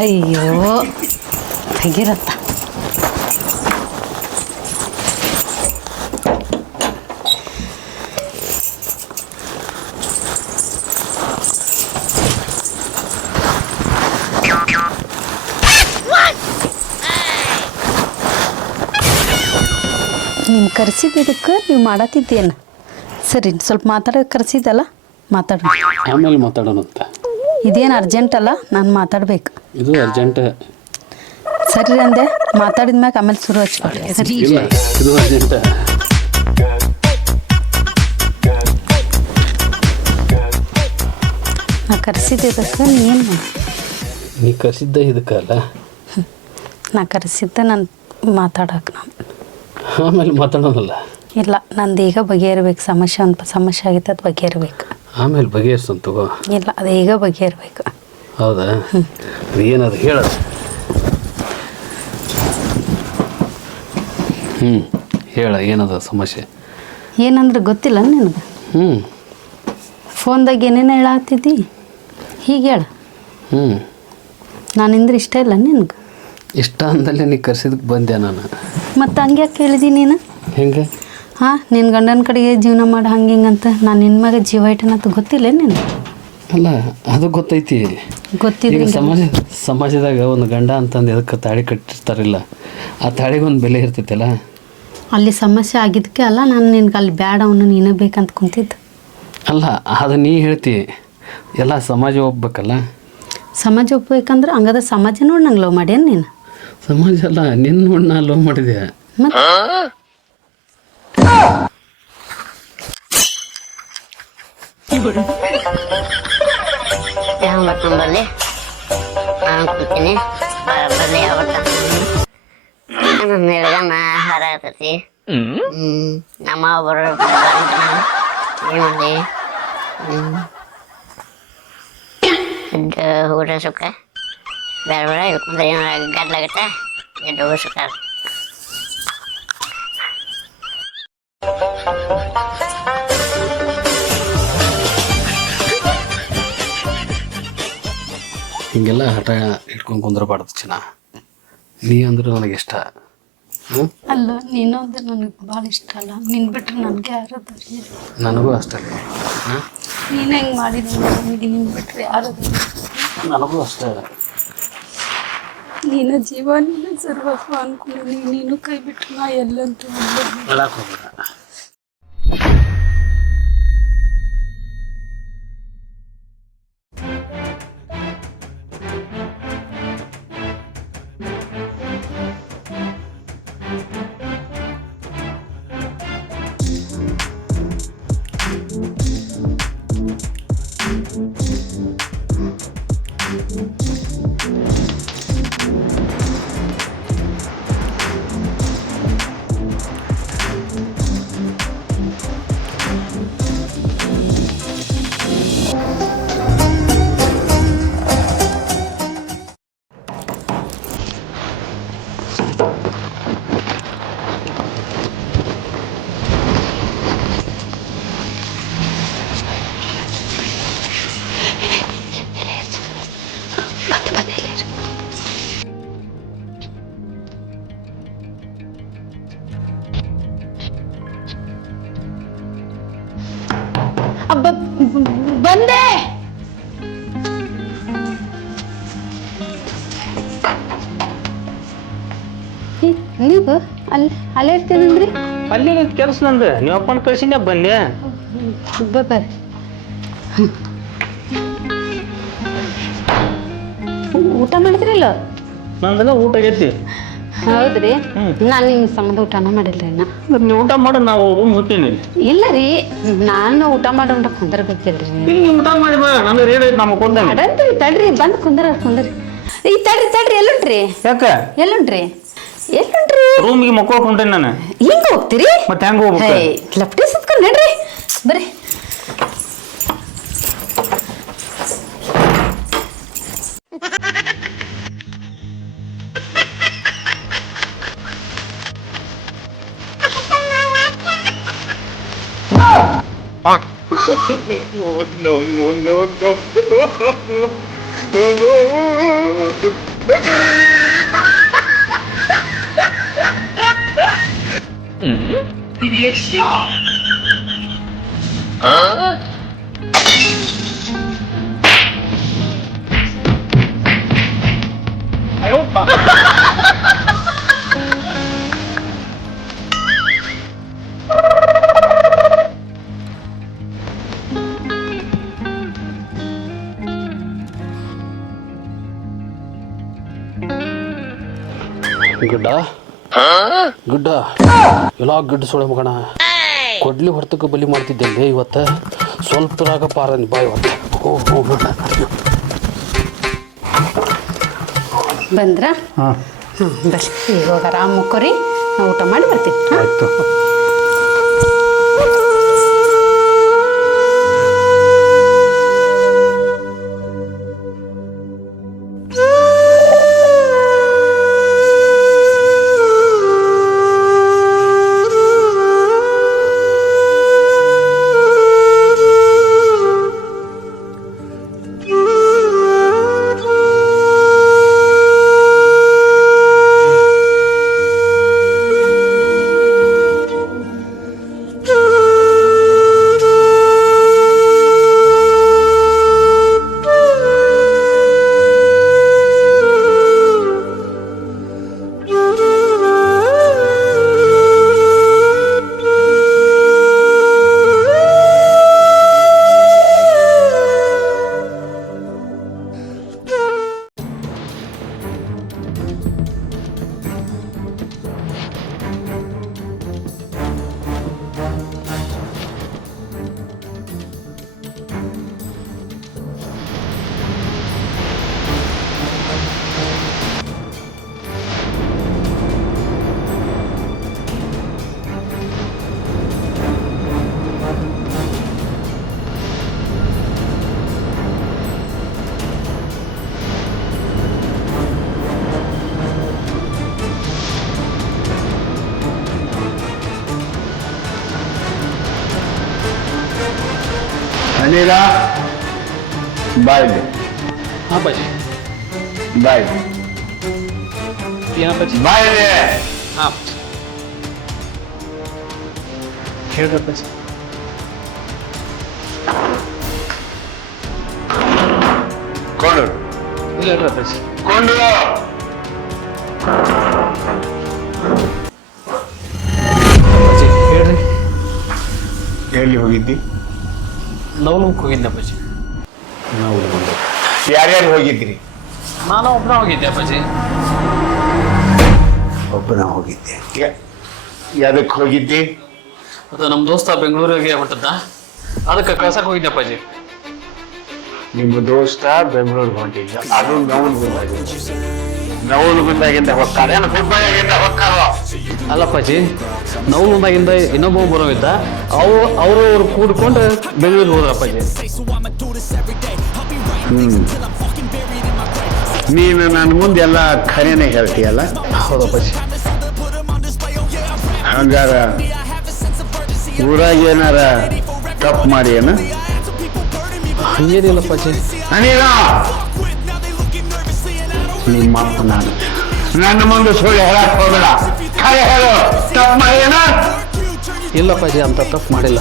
ಅಯ್ಯೋ ತೆಗಿರತ್ತ ನೀನು ಕರೆಸಿದ್ದಕ್ಕೆ ನೀವು ಮಾಡತ್ತಿದ್ದೇನು ಸರಿ ಸ್ವಲ್ಪ ಮಾತಾಡೋಕೆ ಕರೆಸಿದ್ದಲ್ಲ ಮಾತಾಡ ಆಮೇಲೆ ಮಾತಾಡೋಣಂತ. ಇದೇನು ಅರ್ಜೆಂಟ್ ಅಲ್ಲ ನಾನು ಮಾತಾಡ್ಬೇಕು. ಇದು ಅರ್ಜೆಂಟ್ ಸರಿ ಅಂದೆ ಮಾತಾಡಿದ ಮ್ಯಾಗ ಆಮೇಲೆ ಶುರು ಹಚ್ಕೊಡಿ. ಸರಿ ಇಲ್ಲ, ಇದು ಅರ್ಜೆಂಟ್. ನಾ ಕರೆಸಿದ್ದಕ್ಕೆ ನೀನು ನೀ ಕರೆಸಿದ್ದ ಇದಕ್ಕಲ್ಲ, ನಾ ಕರೆಸಿದ್ದ ನಾನು ಮಾತಾಡಕ್ಕೆ ನಾನು ಆಮೇಲೆ ಮಾತಾಡೋಣಲ್ಲ. ಇಲ್ಲ ನಂದು ಈಗ ಬಗೆಹರ್ಬೇಕು. ಸಮಸ್ಯೆ ಆಗಿತ್ತು ಅದು ಬಗೆಹರ್ಬೇಕು. ಆಮೇಲೆ ಬಗೆಹರಿಸೋಣ ತಗೋ. ಇಲ್ಲ ಅದು ಈಗ ಬಗೆಹರ್ಬೇಕು. ಹೌದಾ? ಏನದು ಹೇಳೋದು? ಹೇಳ, ಏನದ ಸಮಸ್ಯೆ? ಏನಂದ್ರೆ ಗೊತ್ತಿಲ್ಲ ನಿನಗೆ? ಫೋನ್ದಾಗ ಏನೇನು ಹೇಳತ್ತಿದ್ದಿ ಹೀಗೆ ಹೇಳ. ನಾನಿಂದ್ರೆ ಇಷ್ಟ ಇಲ್ಲ ನಿನ್ಗೆ? ಇಷ್ಟ ಅಂದಲ್ಲೇ ನೀ ಕರ್ಸಿದಕ್ಕೆ ಬಂದೆ ನಾನು. ಮತ್ತು ಹಂಗೆ ಯಾಕೆ ಕೇಳಿದಿ ನೀನು? ಹೆಂಗೆ? ಹಾಂ, ನಿನ್ನ ಗಂಡನ ಕಡೆಗೆ ಜೀವನ ಮಾಡಿ ಹಂಗೆ ಹಿಂಗಂತ ನಾನು ನಿನ್ನ ಮ್ಯಾಗ ಜೀವ ಇಟ್ಟನಂತ ಗೊತ್ತಿಲ್ಲ ನೀನು? ಅಲ್ಲ, ಅದು ಗೊತ್ತೈತಿ. ಗೊತ್ತಿಲ್ಲ. ಸಮಾಜದಾಗ ಒಂದು ಗಂಡ ಅಂತಂದು ಎದಕ್ಕೆ ತಾಳಿ ಕಟ್ಟಿರ್ತಾರಿಲ್ಲ, ಆ ತಾಳಿಗೊಂದು ಬೆಲೆ ಇರ್ತೈತಲ್ಲ. ಅಲ್ಲಿ ಸಮಸ್ಯೆ ಆಗಿದ್ದಕ್ಕೆ ಅಲ್ಲ ನಾನು ನಿನ್ಗೆ ಅಲ್ಲಿ ಬ್ಯಾಡ ಅವನು ನೀನೇ ಬೇಕಂತ ಕುಂತಿದ್ದು. ಅಲ್ಲ, ಅದು ನೀ ಹೇಳ್ತಿ, ಎಲ್ಲ ಸಮಾಜ ಒಪ್ಬೇಕಲ್ಲ. ಸಮಾಜ ಒಪ್ಬೇಕಂದ್ರೆ ಹಂಗದ ಸಮಾಜ ನೋಡಿ ನಂಗೆ ಲವ್ ಮಾಡ್ಯಾನ ನೀನು? ಸಮಾಜ ಅಲ್ಲ, ನಿನ್ನ ನೋಡಿ ನಾ ಲವ್ ಮಾಡಿದೆ. ಮತ್ತೆ ನಮ್ಮಲ್ಲಿ ನಾನು ಕೂತೀನಿ ಬರಲಿ ನಮ್ಮ ಮೇಲ್ಗಮ್ಮ ಹಾರ ಆಗ್ತೈತಿ. ನಮ್ಮ ಒಬ್ಬರು ಮಾಡಿ ಊಟ ಸುಖ ಬೇರೆ ಬೇರೆ ಇಳ್ಕೊಂಡ್ರೆ ಏನಾರ ಗಡ್ಲಾಗತ್ತೆ ಎದ್ದು ಹೋಗೋ ಸುಖ. ಹಿಂಗೆಲ್ಲ ಹಠ ಇಟ್ಕೊಂಡು ಕುಂದ್ರಬಾರ್ದು ಚಿನ್ನ. ನೀ ಅಂದ್ರೆ ನನಗೆ ಇಷ್ಟ. ಅಲ್ಲ, ನೀನು ಅಂದ್ರೆ ನನಗೆ ಭಾಳ ಇಷ್ಟ ಅಲ್ಲ. ನಿನ್ನ ಬಿಟ್ಟರೆ ನನಗೆ ಯಾರದು? ನನಗೂ ಅಷ್ಟೇ. ನೀನು ಹೆಂಗೆ ಮಾಡಿದ್ದೀನಿ ನನಗೆ? ನಿನ್ನ ಬಿಟ್ಟರೆ ಯಾರದು? ನನಗೂ ಅಷ್ಟೇ. ನೀನು ಜೀವ, ನೀನು ಸರ್ವಸ್ವ ಅನ್ಕೊಂಡು ನೀನು ಕೈ ಬಿಟ್ಟರೆ ನಾ ಎಲ್ಲಂತೂ ಹೇಳಕ್ಕೆ ಹೋಗ್ಬೇಡ. ಬಂದೆ. ನೀವು ಅಲ್ಲೇ ಇರ್ತೀನಂದ್ರಿ? ಅಲ್ಲಿ ಕೆಲಸ ನಂದು, ನೀವು ಅಪ್ಪನ ಕಳ್ಸಿನ ಬಂದೆ. ಬರ್ರಿ. ಊಟ ಮಾಡಿದ್ರಿಲ್ಲ? ನಂದೆಲ್ಲ ಊಟ ಆಗೈತಿ. ಹೌದ್ರಿ? ನಾನು ನಿಮ್ಮ ಸಂಬಂಧ ಊಟನ ಮಾಡಿಲ್ರಿ ಅಣ್ಣ. ನೀವು ಊಟ ಮಾಡಿ ನಾವು ಹೋಗ್ತೀನಿ. ಇಲ್ಲ ರೀ, ನಾನು ಊಟ ಮಾಡೋಣ ಕುಂದರ್ಬೇಕಿಲ್ರಿ. ಊಟ ಮಾಡಿ ಬಾ, ನಾನು ರೇಟ್ ಐತಿ ನಮ್ಮ ಕೊಂಡ್ರಿ. ತಡ್ರಿ ಬಂದು ಕುಂದ್ರಿ. ಈ ತಡ್ರಿ ಎಲ್ಲುಂಟ್ರಿ? ಯಾಕ ಎಲ್ಲುಂಟ್ರಿ? ರೂಮಿಗೆ ಮಕ್ಕೊಳ್ಕೊಂಡ್ರಿ ನಾನು. ಹಿಂಗ ಹೋಗ್ತೀರಿ? ಮತ್ತೆ ಹೆಂಗ ಹೋಗ್ಬೇಕು? ಲಪ್ಟಿ ಸುತ್ಕೊಂಡು ನಡ್ರಿ ಬರ್ರಿ. No. ಗುಡ್ಡ ಗುಡ್ಡ ಎಲ್ಲ ಗಿಡ್ಡ ಸೊಳೆ ಮಗಣ ಕೊಡ್ಲಿ ಹೊರ್ತಕ್ಕೆ ಬಲಿ ಮಾಡ್ತಿದ್ದೆ ಇವತ್ತು ಸ್ವಲ್ಪರಾಗ ಪಾರ ಬಾ ಇವತ್ತು ಓ ಬಂದ್ರ ಹಾಂ ಬರ್ರಿ ಇವಾಗ ಆರಾಮ್ ಮುಕ್ಕೋರಿ ನಾವು ಊಟ ಮಾಡಿ ಬರ್ತೀವಿ ಆಯಿತು. ಅನಿಲ ಬಾಯ್ ಹಾಂ ಬಾಜಿ ಬಾಯ್ ಏನು ಬಾಜಿ ಬಾಯ್ ಹಾಂ ಹೇಳ್ರಿ ಬಾಜಿ ಕೊಂಡು ಇಲ್ಲ ಹೇಳ್ರಿ ಬಾಜಿ ಕೊಂಡು ಬಾಜಿ ಹೇಳ್ರಿ ಎಲ್ಲಿ ಹೋಗಿದ್ದಿ? ನವಲುಕ್ ಹೋಗಿದ್ದೆ ಬಾಜಿ ನಾವು ಯಾರ್ಯಾರು ಹೋಗಿದ್ರಿ? ನಾನು ಒಬ್ಬನ ಹೋಗಿದ್ದೆ ಬಾಜಿ ಒಬ್ಬನ ಹೋಗಿದ್ದೆ. ಯಾವ್ದಕ್ಕೆ ಹೋಗಿದ್ದಿ? ಅದು ನಮ್ಮ ದೋಸ್ತ ಬೆಂಗಳೂರಿಗೆ ಹೊಂಟದ್ದ ಅದಕ್ಕೆ ಕಳ್ಸಕ್ಕೆ ಹೋಗಿದ್ದೆ ಬಾಜಿ ನಿಮ್ಮ ದೋಸ್ತ ಬೆಂಗಳೂರಿಗೆ ಹೊಂಟಿದ್ದ, ಅದು ನವಲು ಬಂದಾಗಿಂದ ಹೋಗ್ತಾರೆ ಹುಬ್ಬಳ್ಳಿಯಾಗಿಂದ ಹೋಗ್ತಾರೋ? ಅಲ್ಲ ಪಾಜಿ ನವಲುಂದಾಗಿಂದ ಇನ್ನೊಬ್ಬ ಬರೋವಿದ್ದ ಅವರು ಕೂಡ್ಕೊಂಡು ಬೆಂಗಳೂರಿಗೆ ಹೋದ್ರ ಪಾಜಿ ನೀನು ನನ್ನ ಮುಂದೆ ಎಲ್ಲ ಖರೇನೆ ಹೇಳ್ತೀಯಲ್ಲ? ಹೌದಾ ಪಾಜಿ ಹಂಗಾರ ಊರಾಗ ಏನಾರ ತಪ್ಪು ಮಾಡಿ ಏನ? ಹಂಗೇನಿಲ್ಲ ಪಾಜಿ ಅನಿಲ ನಿಮ್ಮ ಅಪ್ಪ ನಾನು ನನ್ನ ಮುಂದೆ ಸುಳ್ಳು ಹೇಳಕ್ ಹೋಗಬೇಡ, ಖರೆ ಹೇಳು, ತಪ್ಪು ಮಾಡಿ ಏನ? ಇಲ್ಲ ಪಾಜಿ ಅಂತ ತಪ್ಪು ಮಾಡಿಲ್ಲ.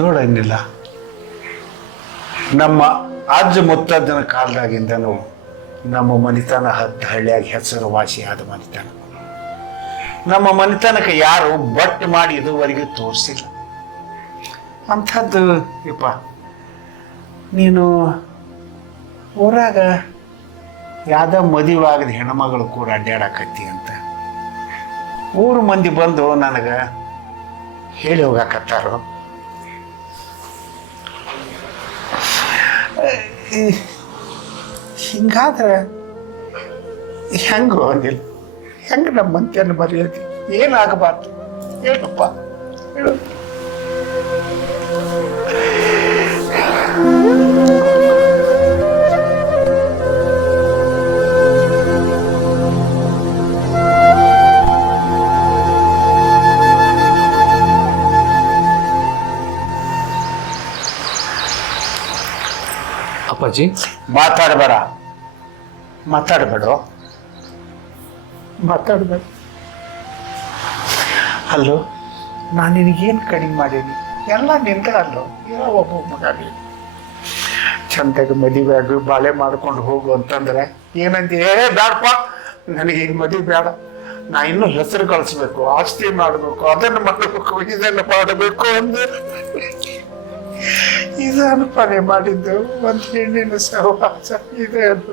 ನೋಡನ್ನಿಲ್ಲ, ನಮ್ಮ ಅಜ್ಜ ಮುತ್ತಜ್ಜನ ಕಾಲದಾಗಿಂದನೂ ನಮ್ಮ ಮನಿತನ ಹಳ್ಳಿಯಾಗಿ ಹೆಸರುವಾಸಿ ಆದ ಮನಿತನ. ನಮ್ಮ ಮನಿತನಕ್ಕೆ ಯಾರು ಬಟ್ ಮಾಡಿ ಇದುವರೆಗೂ ತೋರಿಸಿಲ್ಲ. ಅಂಥದ್ದು ಯಪ್ಪ ನೀನು ಊರಾಗ ಯಾವ್ದೋ ಮದುವೆ ಆಗದ ಹೆಣ್ಮಗಳು ಕೂಡ ಅಡ್ಡಾಡಕತ್ತಿ ಅಂತ ಊರು ಮಂದಿ ಬಂದು ನನಗೆ ಹೇಳಿ ಹೋಗಾಕತ್ತಾರೋ. ಹಿಂಗಾದ್ರೆ ಹೆಂಗೋ ಅಂದಿಲ್ಲ, ಹೆಂಗ ನಮ್ಮ ಮಂತ್ಯನ ಮರ್ಯಾದೆ ಏನಾಗಬಾರ್ದು ಹೇಳಪ್ಪ ಹೇಳು. ಅಪ್ಪಾಜಿ. ಮಾತಾಡಬೇಡ ಅಲ್ಲೋ ನಾನು ನಿನಗೇನು ಕಡಿಮೆ ಮಾಡೀನಿ ಎಲ್ಲ ನಿಂದ ಅಲ್ಲೋ ಏನೋ ಒಬ್ಬ ಮಗ ನೀನು ಚಂದಾಗ ಮದುವೆ ಆಗಿ ಬಾಳೆ ಮಾಡ್ಕೊಂಡು ಹೋಗು ಅಂತಂದ್ರೆ ಏನಂತ ಬೇಡಪ್ಪ ನನಗೆ ಈಗ ಮದುವೆ ಬೇಡ ನಾ ಇನ್ನೂ ಹೆಸರು ಕಳಿಸ್ಬೇಕು ಆಸ್ತಿ ಮಾಡಬೇಕು ಅದನ್ನು ಮಾಡಬೇಕು ಇದನ್ನು ಮಾಡಬೇಕು ಅಂದ್ರೆ ಇದನ್ನು ಪನೆ ಮಾಡಿದ್ದು ಒಂದು ಹೆಣ್ಣಿನ ಸಹವಾಸ ಇದೆ ಅದು